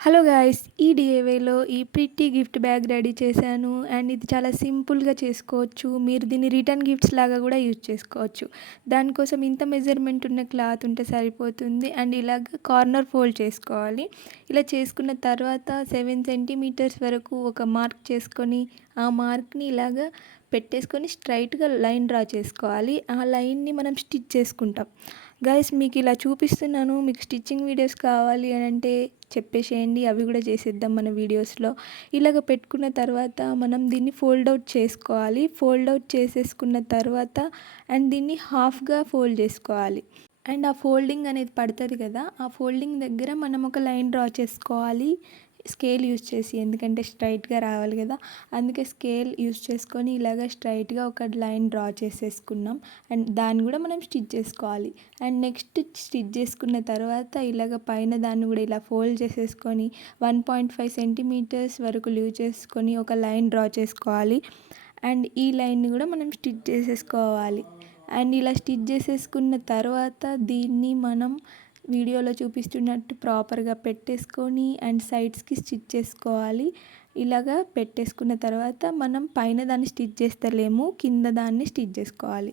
Hello guys! ఈ డీఐవైలో ఈ pretty gift bag ready చేశాను. అండ్ ఇది చాలా సింపుల్‌గా చేసుకోవచ్చు. మీరు దీన్ని రిటర్న్ గిఫ్ట్స్ లాగా కూడా యూజ్ చేసుకోవచ్చు. దానికోసం ఇంత మెజర్‌మెంట్ ఉన్న క్లాత్ ఉంటే సరిపోతుంది. అండ్ ఇలాగ కార్నర్ ఫోల్డ్ చేసుకోవాలి. ఇలా చేసుకున్న తర్వాత 7 సెంటీమీటర్స్ వరకు ఒక మార్క్ చేసుకొని, ఆ మార్క్‌ని ఇలాగ పెట్టేసుకొని స్ట్రైట్‌గా లైన్ డ్రా చేసుకోవాలి. ఆ లైన్‌ని మనం స్టిచ్ చేసుకుంటాం. గైస్, మీకు ఇలా చూపిస్తున్నాను. మీకు స్టిచ్చింగ్ వీడియోస్ కావాలి అని అంటే చెప్పేసేయండి, అవి కూడా చేసేద్దాం మన వీడియోస్లో. ఇలాగ పెట్టుకున్న తర్వాత మనం దీన్ని ఫోల్డ్ అవుట్ చేసుకోవాలి. ఫోల్డ్ అవుట్ చేసేసుకున్న తర్వాత అండ్ దీన్ని హాఫ్గా ఫోల్డ్ చేసుకోవాలి. అండ్ ఆ ఫోల్డింగ్ అనేది పడుతుంది కదా, ఆ ఫోల్డింగ్ దగ్గర మనం ఒక లైన్ డ్రా చేసుకోవాలి స్కేల్ యూజ్ చేసి. ఎందుకంటే స్ట్రైట్గా రావాలి కదా, అందుకే స్కేల్ యూజ్ చేసుకొని ఇలాగ స్ట్రైట్గా ఒక లైన్ డ్రా చేసేసుకున్నాం. అండ్ దాన్ని కూడా మనం స్టిచ్ చేసుకోవాలి. అండ్ నెక్స్ట్ స్టిచ్ చేసుకున్న తర్వాత ఇలాగ పైన దాన్ని కూడా ఇలా ఫోల్డ్ చేసేసుకొని 1.5 సెంటీమీటర్స్ వరకు లీవ్ చేసుకొని ఒక లైన్ డ్రా చేసుకోవాలి. అండ్ ఈ లైన్ని కూడా మనం స్టిచ్ చేసేసుకోవాలి. అండ్ ఇలా స్టిచ్ చేసేసుకున్న తర్వాత దీన్ని మనం వీడియోలో చూపిస్తున్నట్టు ప్రాపర్గా పెట్టేసుకొని అండ్ సైడ్స్కి స్టిచ్ చేసుకోవాలి. ఇలాగా పెట్టేసుకున్న తర్వాత మనం పైన దాన్ని స్టిచ్ చేస్తలేము, కింద దాన్ని స్టిచ్ చేసుకోవాలి.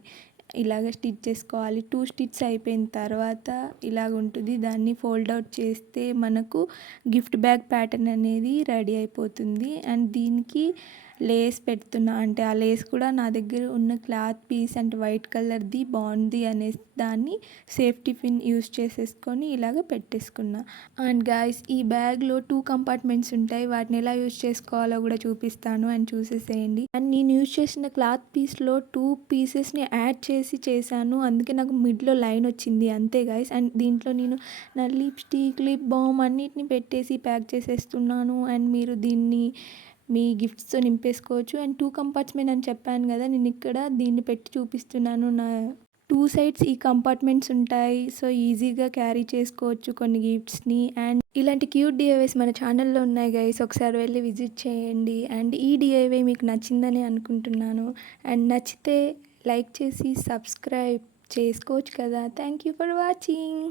ఇలాగ స్టిచ్ చేసుకోవాలి. 2 స్టిచ్ అయిపోయిన తర్వాత ఇలాగ ఉంటుంది. దాన్ని ఫోల్డ్ అవుట్ చేస్తే మనకు గిఫ్ట్ బ్యాగ్ ప్యాటర్న్ అనేది రెడీ అయిపోతుంది. అండ్ దీనికి లేస్ పెడుతున్నా, అంటే ఆ లేస్ కూడా నా దగ్గర ఉన్న క్లాత్ పీస్ అంటే వైట్ కలర్ది బాగుంది అనేసి దాన్ని సేఫ్టీ పిన్ యూస్ చేసేసుకొని ఇలాగ పెట్టేసుకున్నా. అండ్ గాయ్స్, ఈ బ్యాగ్లో 2 కంపార్ట్మెంట్స్ ఉంటాయి. వాటిని ఎలా యూస్ చేసుకోవాలో కూడా చూపిస్తాను అండ్ చూసేసేయండి. అండ్ నేను యూజ్ చేసిన క్లాత్ పీస్లో 2 పీసెస్ని యాడ్ చేశాను, అందుకే నాకు మిడ్లో లైన్ వచ్చింది, అంతే గాయ్స్. అండ్ దీంట్లో నేను నా లిప్స్టిక్, లిప్ బామ్ అన్నిటిని పెట్టేసి ప్యాక్ చేసేస్తున్నాను. అండ్ మీరు దీన్ని మీ గిఫ్ట్స్తో నింపేసుకోవచ్చు. అండ్ 2 కంపార్ట్మెంట్ అని చెప్పాను కదా, నేను ఇక్కడ దీన్ని పెట్టి చూపిస్తున్నాను. నా 2 సైడ్స్ ఈ కంపార్ట్మెంట్స్ ఉంటాయి. సో ఈజీగా క్యారీ చేసుకోవచ్చు కొన్ని గిఫ్ట్స్ని. అండ్ ఇలాంటి క్యూట్ డిఐవైస్ మన ఛానల్లో ఉన్నాయి గైస్, ఒకసారి వెళ్ళి విజిట్ చేయండి. అండ్ ఈ డిఐవై మీకు నచ్చిందని అనుకుంటున్నాను. అండ్ నచ్చితే లైక్ చేసి సబ్స్క్రైబ్ చేసుకోవచ్చు కదా. Thank you for watching.